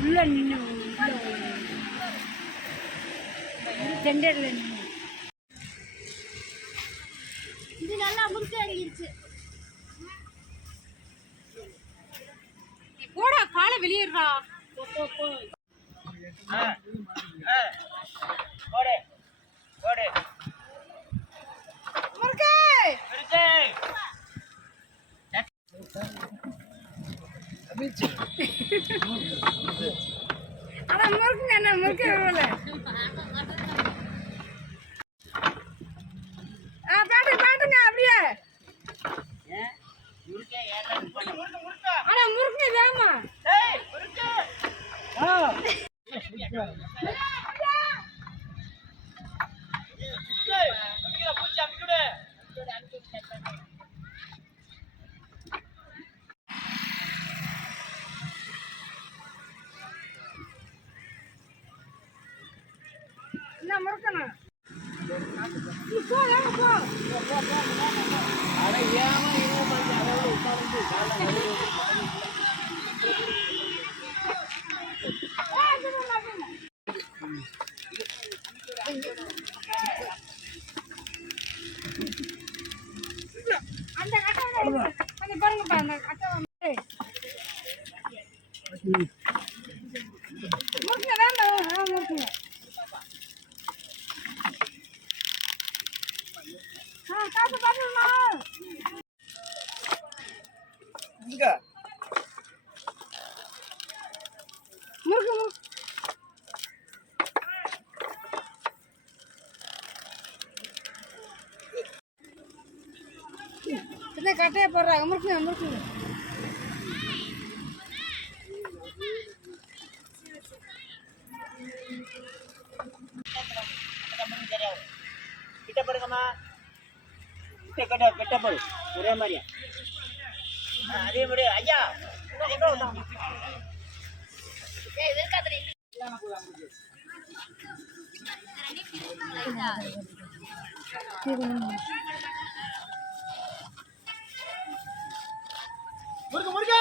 உள்ள நின்று உள்ள சென்டரில் நின்று இது நல்லா முறுக்கு அடிக்கிருச்சு. போடா காலை வெளியிடுறா போடு போடு. ஆனா முறுக்குங்க என்ன முறுக்கு எவ்வளோ ஆ பாட்டு பாட்டுங்க அப்படியே முறுக்கே ஏறாது பண்ணு ஆனா முறுக்குங்க வேகமா ஏய் முறுக்கு ஏய் அங்கில பூச்சி அங்கிடு என்ன சரி. அந்த கட்டை கொஞ்சம் பாருங்கப்பா அந்த கட்டை ஆ காசு பார்த்துமா இங்க முறுக்கு முறுக்கு என்ன கட்டையை போடுறாங்க முறுக்குங்க முறுக்குங்க தெரியாது கிட்ட படுங்கம்மா கிட்ட கிட்ட படு ஒரே மாதிரியா? அதே மாதிரி ஐயா மாதிரி ஒண்ணு. முறுக்கு முறுக்கு!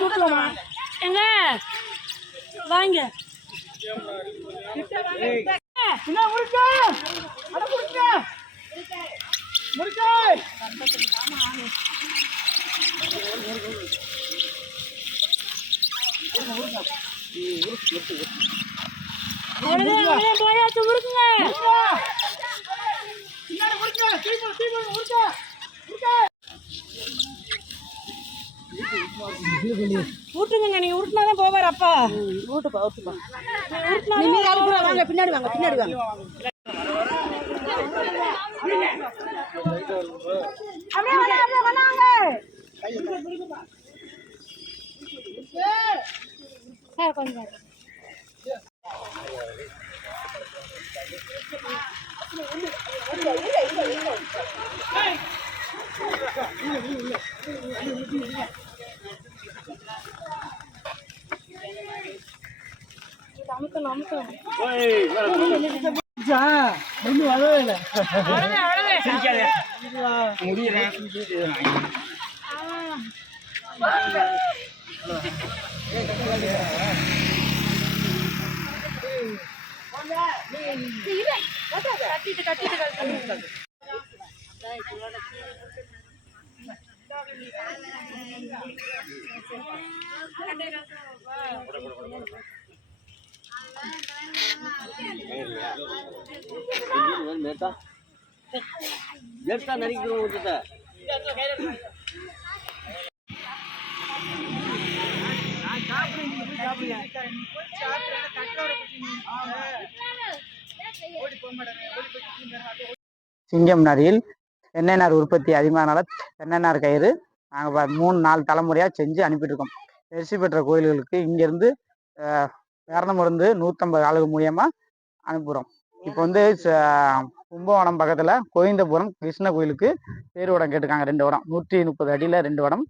கொடுக்கலாமா? எங்க வாங்க. என்ன அட போயாச்சு முருக்குங்க ஊட்டுங்க நீங்க உருட்டினாதான் போவார் அப்பா. உருட்டுப்பா உருட்டுப்பா. வாங்க பின்னாடி வாங்க பின்னாடி வாங்க. அப்படியே அப்படியே கொண்டாங்க. சார் கொஞ்சம். முடியல. கட்டிட்டு கட்டிட்டு எடுத்தா நினைக்கிறோம் சிங்கம் நரியில் தென்னைநார் உற்பத்தி அதிகமானால தென்னைநார் கயிறு நாங்கள் மூணு நாலு தலைமுறையாக செஞ்சு அனுப்பிட்டு இருக்கோம். வெற்றி பெற்ற கோயில்களுக்கு இங்கேருந்து பேரணமிருந்து நூற்றம்பது ஆளுக மூலியமாக அனுப்புகிறோம் இப்போ வந்து ச- கும்பகோணம் பக்கத்தில் கோவிந்தபுரம் கிருஷ்ண கோயிலுக்கு பேர் வடம் கேட்டிருக்காங்க ரெண்டு வடம் நூற்றி முப்பது அடியில் ரெண்டு வடம்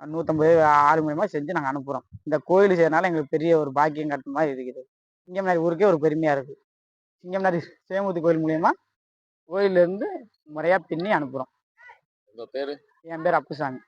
நூற்றம்பது ஆள் மூலியமாக செஞ்சு நாங்கள் அனுப்புகிறோம் இந்த கோயில் செய்யறதுனால எங்களுக்கு பெரிய ஒரு பாக்கியம் கட்டுற மாதிரி இருக்குது. சிங்கம் நாரி ஊருக்கே ஒரு பெருமையாக இருக்குது சிங்கம் நாரி சேமூர்த்தி கோயில் மூலியமாக கோயிலேருந்து முறையாக பின்னி அனுப்புகிறோம் என் பேர் அப்புசாமி.